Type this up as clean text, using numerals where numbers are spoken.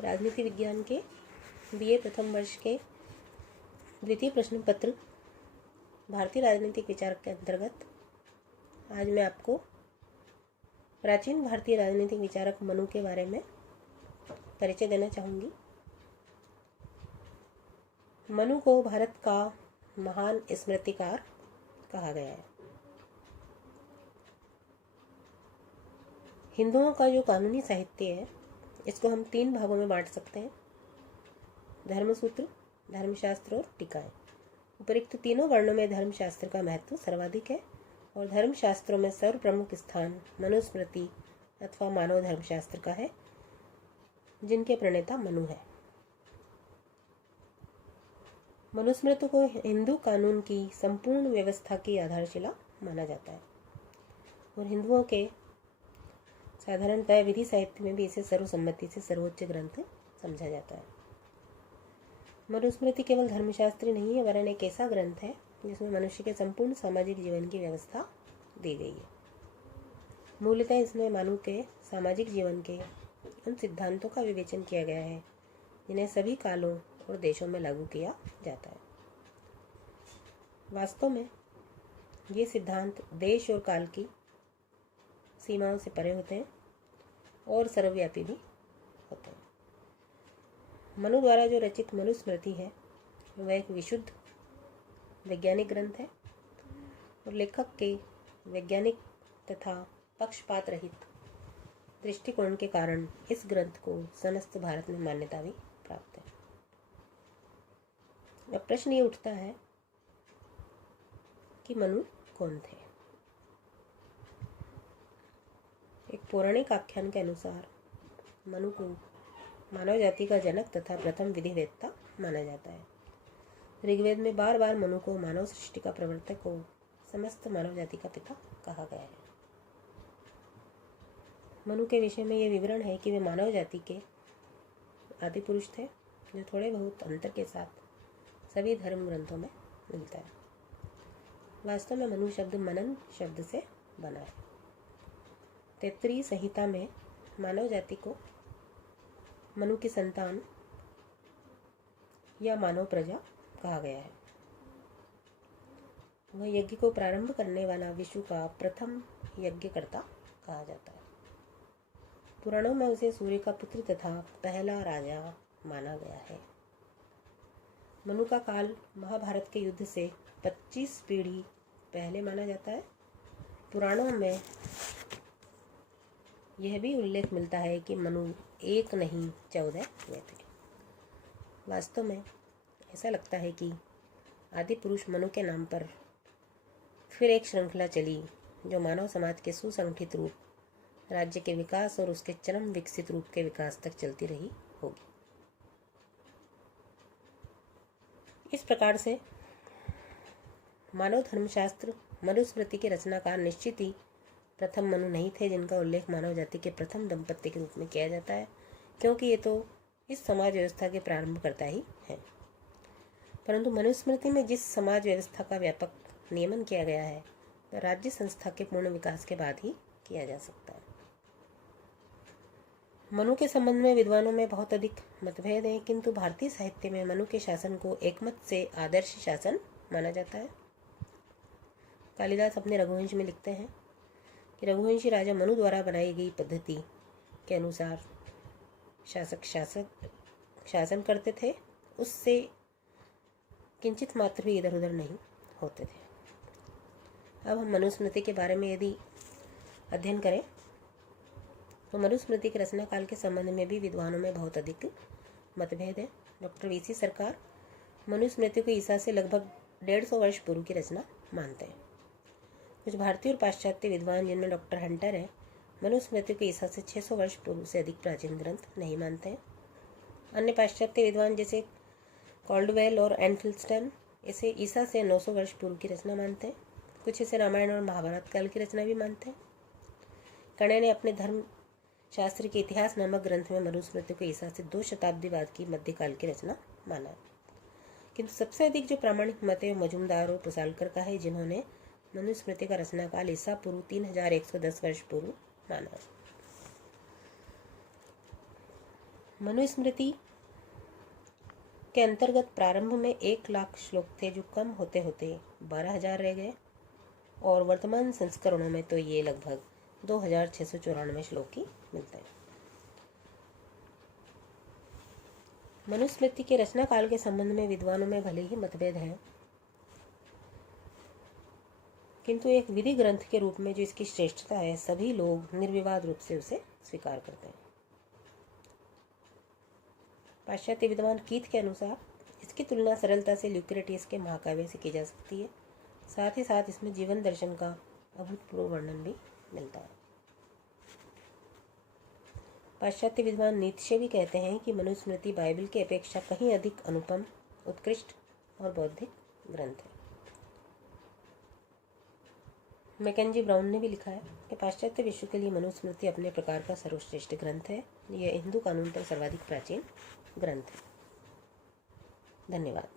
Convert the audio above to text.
राजनीति विज्ञान के बीए प्रथम वर्ष के द्वितीय प्रश्न पत्र भारतीय राजनीतिक विचार के अंतर्गत आज मैं आपको प्राचीन भारतीय राजनीतिक विचारक मनु के बारे में परिचय देना चाहूँगी। मनु को भारत का महान स्मृतिकार कहा गया है। हिंदुओं का जो कानूनी साहित्य है इसको हम 3 भागों में बांट सकते हैं: धर्मसूत्र, धर्मशास्त्र और टीकाएं। उपरोक्त तीनों वर्णों में धर्मशास्त्र का महत्व सर्वाधिक है और धर्मशास्त्रों में सर्वप्रमुख स्थान मनुस्मृति अथवा मानव धर्मशास्त्र का है, जिनके प्रणेता मनु है। मनुस्मृति को हिंदू कानून की संपूर्ण व्यवस्था की आधारशिला माना जाता है और हिंदुओं के साधारणतः विधि साहित्य में भी इसे सर्वसम्मति से सर्वोच्च ग्रंथ समझा जाता है। मनुस्मृति केवल धर्मशास्त्री नहीं है, वरन एक ऐसा ग्रंथ है जिसमें मनुष्य के संपूर्ण सामाजिक जीवन की व्यवस्था दी गई है। मूलतः इसमें मनु के सामाजिक जीवन के उन सिद्धांतों का विवेचन किया गया है जिन्हें सभी कालों और देशों में लागू किया जाता है। वास्तव में ये सिद्धांत देश और काल की सीमाओं से परे होते हैं और सर्वव्यापी भी होते हैं। मनु द्वारा जो रचित मनुस्मृति है वह एक विशुद्ध वैज्ञानिक ग्रंथ है और लेखक के वैज्ञानिक तथा पक्षपात रहित दृष्टिकोण के कारण इस ग्रंथ को समस्त भारत में मान्यता भी प्राप्त है। अब प्रश्न ये उठता है कि मनु कौन थे। एक पौराणिक आख्यान के अनुसार मनु को मानव जाति का जनक तथा प्रथम विधिवेत्ता माना जाता है। ऋग्वेद में बार बार मनु को मानव सृष्टि का प्रवर्तक और समस्त मानव जाति का पिता कहा गया है। मनु के विषय में यह विवरण है कि वे मानव जाति के आदि पुरुष थे, जो थोड़े बहुत अंतर के साथ सभी धर्म ग्रंथों में मिलता है। वास्तव में मनु शब्द मनन शब्द से बना है। तैत्तिरीय संहिता में मानव जाति को मनु की संतान या मानव प्रजा कहा गया है। वह यज्ञ को प्रारंभ करने वाला विष्णु का प्रथम यज्ञकर्ता कहा जाता है। पुराणों में उसे सूर्य का पुत्र तथा पहला राजा माना गया है। मनु का काल महाभारत के युद्ध से 25 पीढ़ी पहले माना जाता है। पुराणों में यह भी उल्लेख मिलता है कि मनु 1 नहीं 14 हुए थे। वास्तव में ऐसा लगता है कि आदि पुरुष मनु के नाम पर फिर एक श्रृंखला चली, जो मानव समाज के सुसंगठित रूप, राज्य के विकास और उसके चरम विकसित रूप के विकास तक चलती रही होगी। इस प्रकार से मानव धर्मशास्त्र मनुस्मृति के रचनाकार निश्चित ही प्रथम मनु नहीं थे, जिनका उल्लेख मानव जाति के प्रथम दंपत्ति के रूप में किया जाता है, क्योंकि ये तो इस समाज व्यवस्था के प्रारंभकर्ता ही है। परंतु मनुस्मृति में जिस समाज व्यवस्था का व्यापक नियमन किया गया है वह राज्य संस्था के पूर्ण विकास के बाद ही किया जा सकता है। मनु के संबंध में विद्वानों में बहुत अधिक मतभेद है, किंतु भारतीय साहित्य में मनु के शासन को एकमत से आदर्श शासन माना जाता है। कालिदास अपने रघुवंश में लिखते हैं कि रघुवंशी राजा मनु द्वारा बनाई गई पद्धति के अनुसार शासक शासन करते थे, उससे किंचित मात्र भी इधर उधर नहीं होते थे। अब हम मनुस्मृति के बारे में यदि अध्ययन करें तो मनुस्मृति के रचना काल के संबंध में भी विद्वानों में बहुत अधिक मतभेद है। डॉक्टर वीसी सरकार मनुस्मृति को ईसा से लगभग 150 वर्ष पूर्व की रचना मानते हैं। कुछ भारतीय और पाश्चात्य विद्वान, जिनमें डॉक्टर हंटर है, मनुस्मृति को ईसा से 600 वर्ष पूर्व से अधिक प्राचीन ग्रंथ नहीं मानते हैं। अन्य पाश्चात्य विद्वान जैसे कॉल्डवेल और एनफिल्स्टन इसे ईसा से 900 वर्ष पूर्व की रचना मानते हैं। कुछ इसे रामायण और महाभारत काल की रचना भी मानते हैं। कणे ने अपने धर्म शास्त्र के इतिहास नामक ग्रंथ में मनुस्मृति को ईसा से 2 शताब्दी बाद की मध्यकाल की रचना माना, किंतु सबसे अधिक जो प्रामाणिक मत है मजुमदार और पुसालकर का है, जिन्होंने मनुस्मृति का रचना काल ईसा पूर्व 3110 वर्ष पूर्व माना। मनुस्मृति के अंतर्गत प्रारंभ में 1 लाख श्लोक थे, जो कम होते होते 12,000 रह गए, और वर्तमान संस्करणों में तो ये लगभग 2,694 श्लोक ही मिलते हैं। मनुस्मृति के रचना काल के संबंध में विद्वानों में भले ही मतभेद है, किंतु एक विधि ग्रंथ के रूप में जो इसकी श्रेष्ठता है, सभी लोग निर्विवाद रूप से उसे स्वीकार करते हैं। पाश्चात्य विद्वान कीथ के अनुसार इसकी तुलना सरलता से ल्यूक्रेटिस के महाकाव्य से की जा सकती है। साथ ही साथ इसमें जीवन दर्शन का अभूतपूर्व वर्णन भी मिलता है। पाश्चात्य विद्वान नीत्शे भी कहते हैं कि मनुस्मृति बाइबल की अपेक्षा कहीं अधिक अनुपम, उत्कृष्ट और बौद्धिक ग्रंथ है। मैकेंजी ब्राउन ने भी लिखा है कि पाश्चात्य विश्व के लिए मनुस्मृति अपने प्रकार का सर्वश्रेष्ठ ग्रंथ है। यह हिंदू कानून पर सर्वाधिक प्राचीन ग्रंथ है। धन्यवाद।